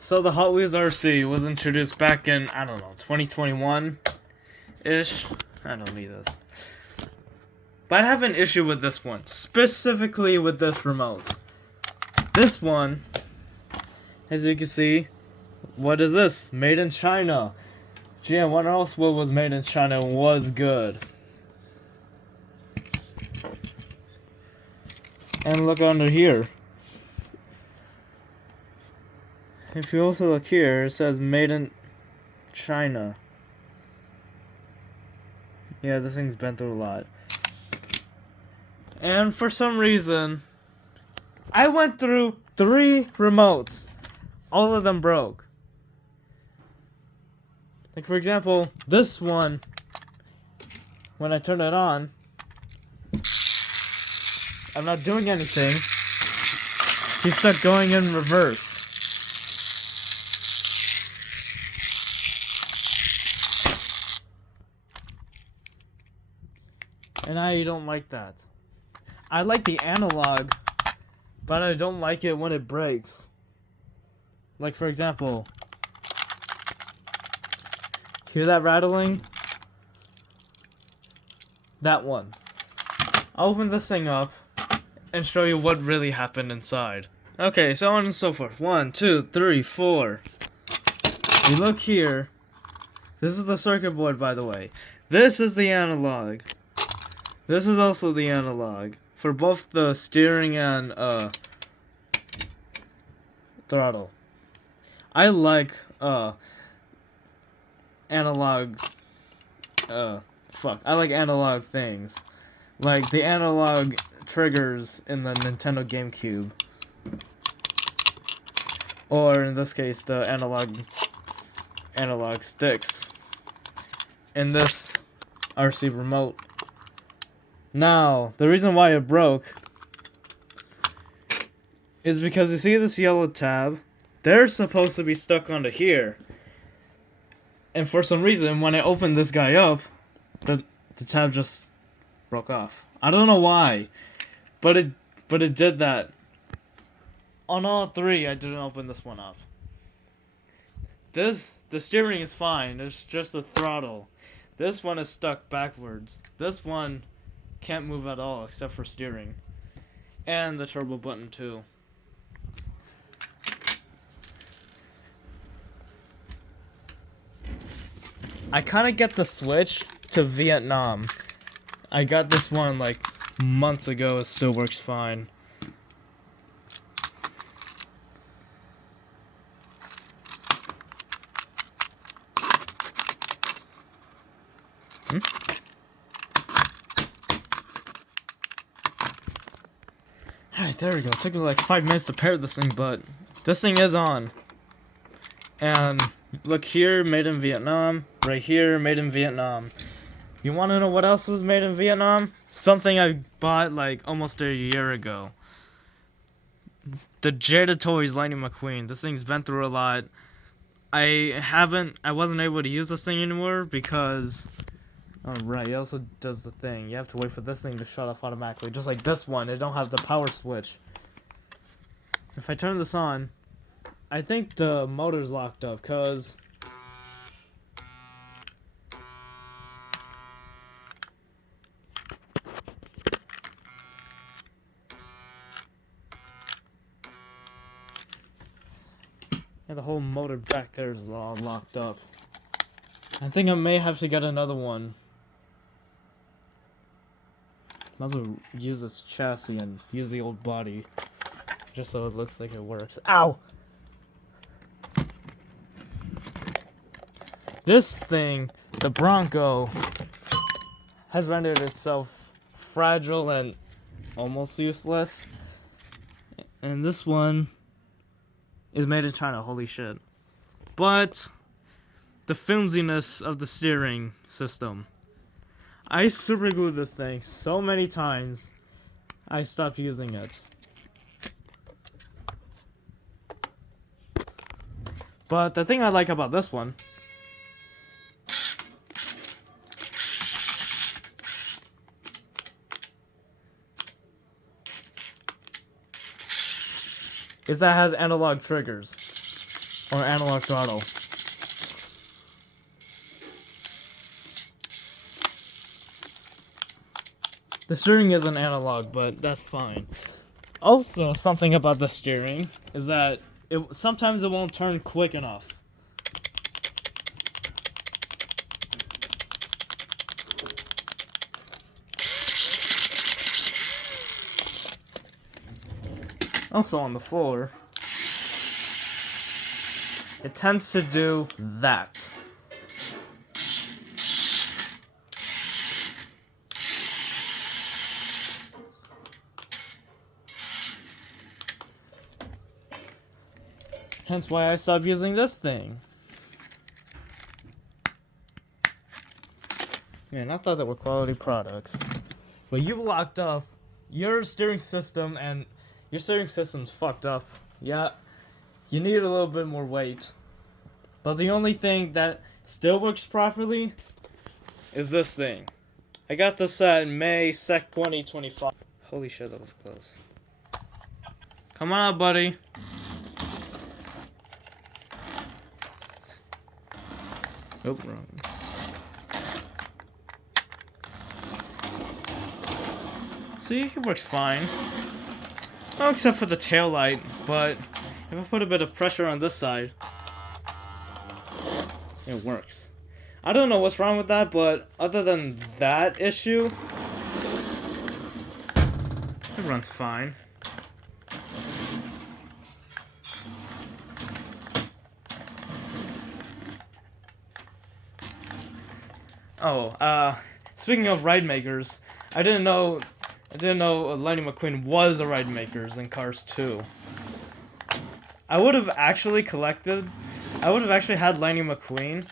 So the Hot Wheels RC was introduced back in, I don't know, 2021-ish? I don't need this. But I have an issue with this one, specifically with this remote. This one, as you can see, what is this? Made in China. Gee, what else was made in China was good. And look under here. If you also look here, it says made in China. Yeah, this thing's been through a lot. And for some reason, I went through 3 remotes. All of them broke. Like for example, this one, when I turn it on, I'm not doing anything. He's stuck going in reverse. And I don't like that. I like the analog, but I don't like it when it breaks. Like for example, hear that rattling? That one. I'll open this thing up and show you what really happened inside. Okay, so on and so forth. 1, 2, 3, 4. You look here. This is the circuit board, by the way. This is the analog. This is also the analog for both the steering and throttle. I like analog I like analog things. Like the analog triggers in the Nintendo GameCube. Or in this case the analog sticks in this RC remote. Now, the reason why it broke is because you see this yellow tab? They're supposed to be stuck onto here. And for some reason, when I opened this guy up, the tab just broke off. I don't know why, but it did that. On all 3, I didn't open this one up. The steering is fine, it's just the throttle. This one is stuck backwards. This one can't move at all except for steering. And the turbo button too. I kind of get the switch to Vietnam. I got this one like months ago, it still works fine. Alright, there we go. It took me like 5 minutes to pair this thing, but this thing is on. And look here, made in Vietnam. Right here, made in Vietnam. You want to know what else was made in Vietnam? Something I bought like almost a year ago. The Jada Toys Lightning McQueen. This thing's been through a lot. I wasn't able to use this thing anymore because... Oh, right, it also does the thing. You have to wait for this thing to shut off automatically. Just like this one, it don't have the power switch. If I turn this on, I think the motor's locked up, cause... Yeah, the whole motor back there is all locked up. I think I may have to get another one. Might as well use this chassis and use the old body. Just so it looks like it works. Ow! This thing, the Bronco, has rendered itself fragile and almost useless. And this one is made in China, holy shit. But the flimsiness of the steering system. I super glued this thing so many times, I stopped using it. But the thing I like about this one is that it has analog triggers, or analog throttle. The steering isn't analog, but that's fine. Also, something about the steering is that sometimes it won't turn quick enough. Also on the floor, it tends to do that. Hence why I stopped using this thing. Man, I thought they were quality products. But you locked up your steering system, and your steering system's fucked up. Yeah, you need a little bit more weight. But the only thing that still works properly is this thing. I got this at May 2nd, 2025. Holy shit, that was close. Come on, buddy. Nope, wrong. See, it works fine. Oh, except for the tail light, but if I put a bit of pressure on this side, it works. I don't know what's wrong with that, but other than that issue, it runs fine. Oh, speaking of ride makers, I didn't know Lightning McQueen was a ride makers in Cars 2. I would have actually had Lightning McQueen,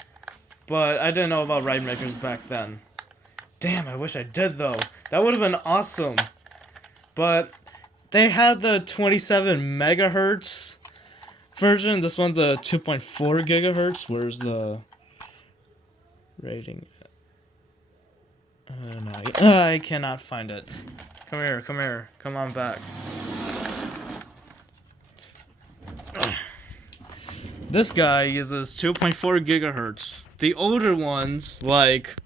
but I didn't know about ride makers back then. Damn, I wish I did though. That would have been awesome. But they had the 27 megahertz version. This one's a 2.4 gigahertz. Where's the rating? No, I cannot find it. Come here, come on back. This guy uses 2.4 gigahertz. The older ones, like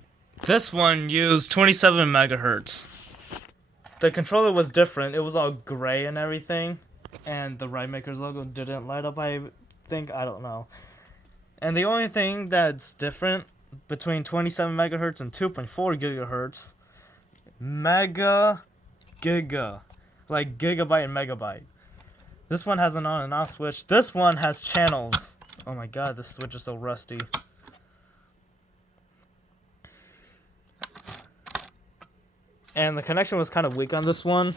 this one, used 27 megahertz. The controller was different. It was all gray and everything, and the Ride Makers logo didn't light up, I think. I don't know. And the only thing that's different between 27 megahertz and 2.4 gigahertz, giga, like gigabyte and megabyte. This one has an on and off switch. This one has channels. Oh my god, this switch is so rusty. And the connection was kind of weak on this one.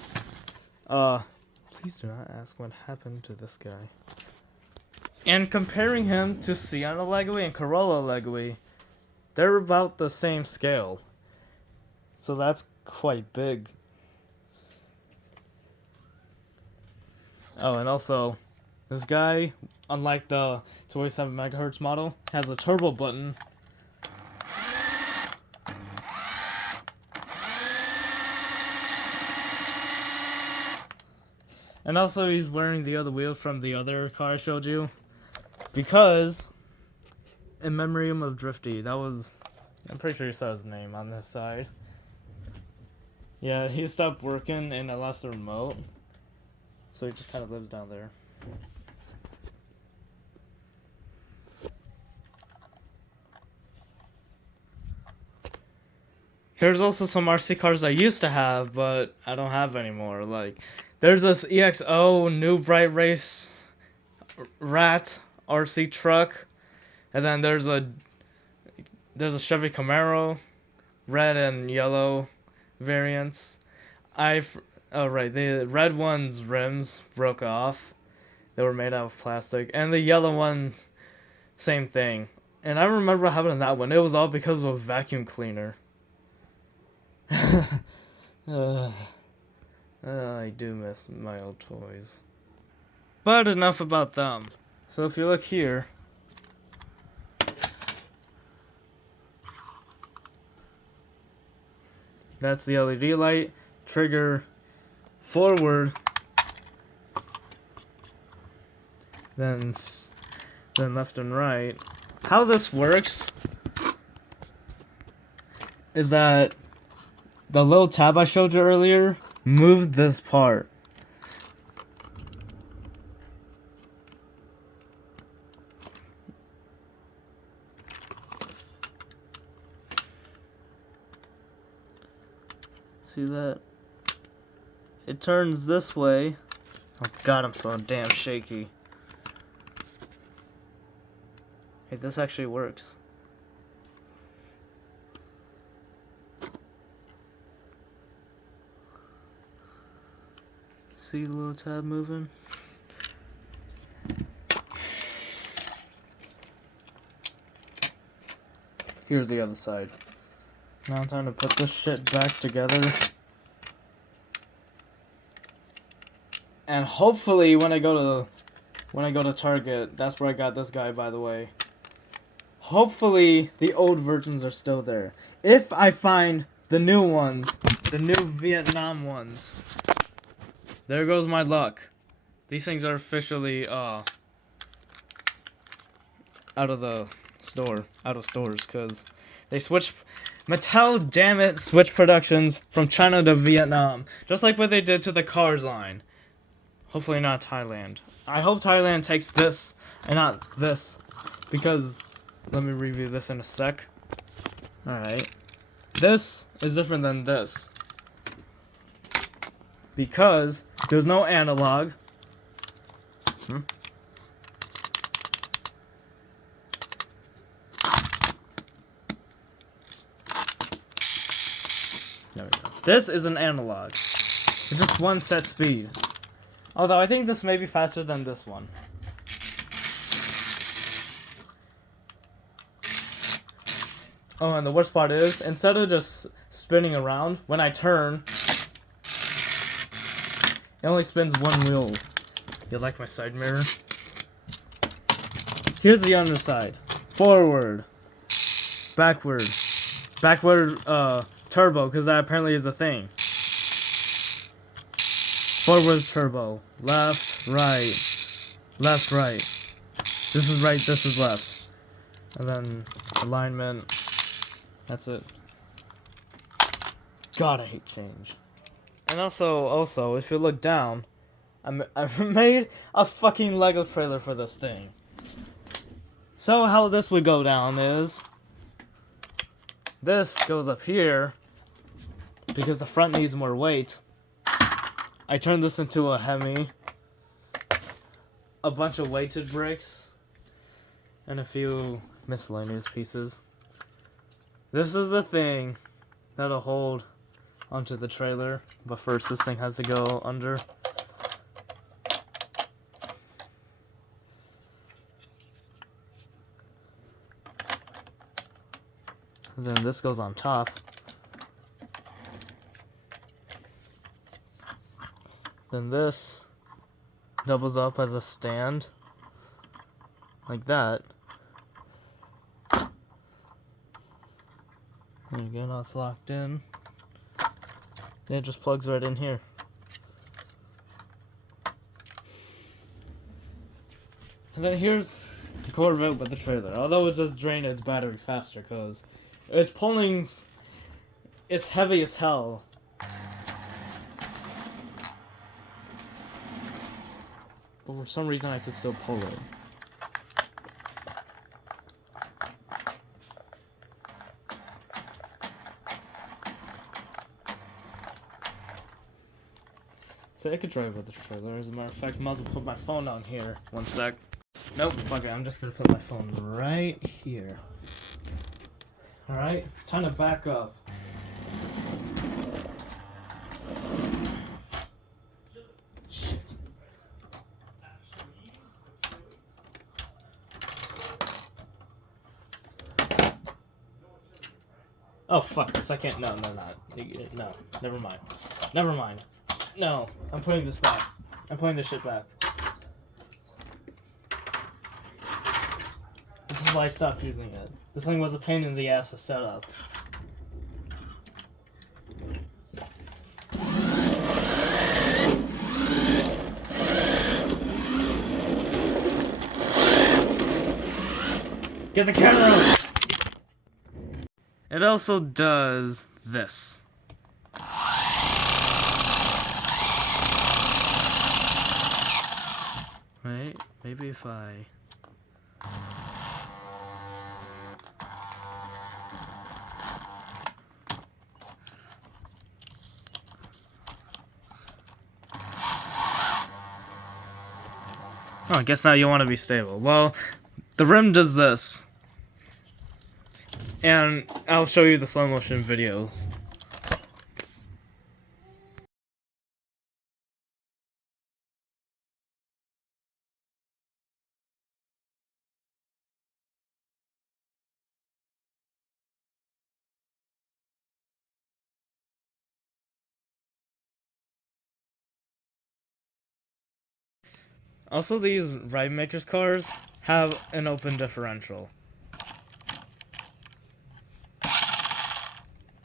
Please do not ask what happened to this guy. And comparing him to Sienna Legui and Corolla Legui, they're about the same scale. So that's quite big. Oh, and also, this guy, unlike the 27 megahertz model, has a turbo button. And also, he's wearing the other wheel from the other car I showed you. Because, in memoriam of Drifty, I'm pretty sure you saw his name on this side. Yeah, he stopped working and I lost the remote. So he just kind of lives down there. Here's also some RC cars I used to have, but I don't have anymore. Like, there's this EXO New Bright Race Rat RC truck, and then there's a there's a Chevy Camaro, red and yellow variants. Oh right, the red one's rims broke off. They were made out of plastic, and the yellow one, same thing. And I remember having that one. It was all because of a vacuum cleaner. I do miss my old toys. But enough about them. So if you look here, that's the LED light, trigger forward, then left and right. How this works is that the little tab I showed you earlier moved this part. See that? It turns this way. Oh god, I'm so damn shaky. Hey, this actually works. See the little tab moving? Here's the other side. Now I'm trying to put this shit back together. And hopefully when I go to Target, that's where I got this guy, by the way. Hopefully the old versions are still there. If I find the new ones, the new Vietnam ones, there goes my luck. These things are officially out of the store, out of stores, because they switched. Mattel, damn it, switched productions from China to Vietnam, just like what they did to the Cars line. Hopefully not Thailand. I hope Thailand takes this and not this, because let me review this in a sec. Alright. This is different than this, because there's no analog. There we go. This is an analog. It's just one set speed. Although I think this may be faster than this one. Oh, and the worst part is, instead of just spinning around, when I turn, it only spins one wheel. You like my side mirror? Here's the underside. Forward. Backward. Backward, turbo, because that apparently is a thing. Forward turbo. Left, right. Left, right. This is right, this is left. And then alignment. That's it. God, I hate change. And also, if you look down, I made a fucking Lego trailer for this thing. So how this would go down is, this goes up here, because the front needs more weight. I turned this into a Hemi, a bunch of weighted bricks, and a few miscellaneous pieces. This is the thing that'll hold onto the trailer, but first this thing has to go under. And then this goes on top. Then this doubles up as a stand, like that. And again, now it's locked in. It just plugs right in here. And then here's the Corvette with the trailer. Although it just drained its battery faster, because it's pulling. It's heavy as hell. But for some reason I could still pull it. So I could drive with the trailer. As a matter of fact, I might as well put my phone on here. One sec. Nope, fuck it. I'm just gonna put my phone right here. Alright, time to back up. Shit. Oh fuck this, I can't, no, never mind. Never mind. No, I'm putting this back. I'm putting this shit back. This is why I stopped using it. This thing was a pain in the ass to set up. Get the camera! It also does this. Right? Maybe if I... Oh, I guess now you want to be stable. Well, the rim does this. And I'll show you the slow motion videos. Also, these Ride Makers cars have an open differential.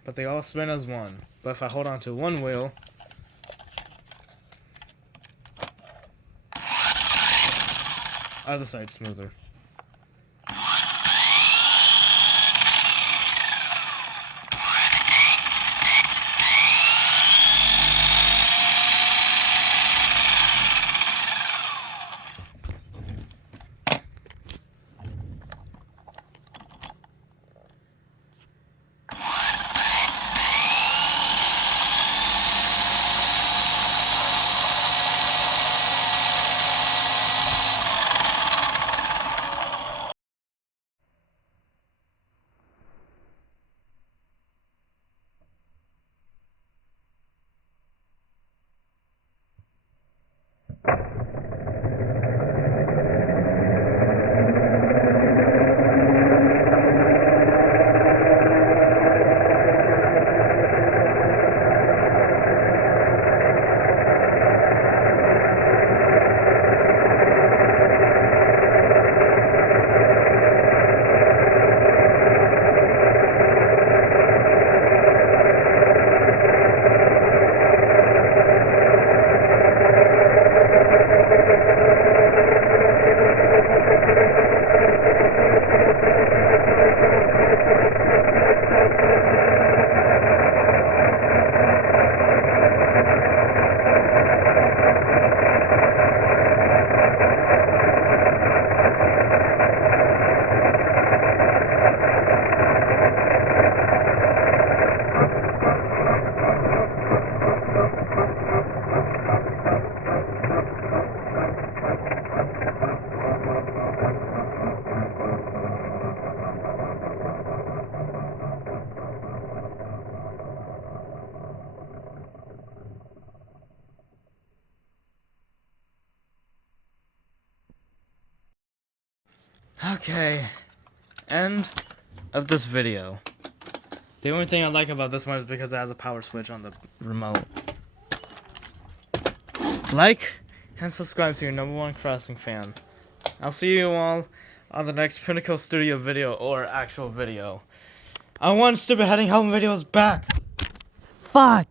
But they all spin as one. But if I hold on to one wheel, other side smoother. Okay, end of this video. The only thing I like about this one is because it has a power switch on the remote. Like and subscribe to your #1 Crossing fan. I'll see you all on the next Pinnacle Studio video or actual video. I want Stupid Heading Home videos back! Fuck!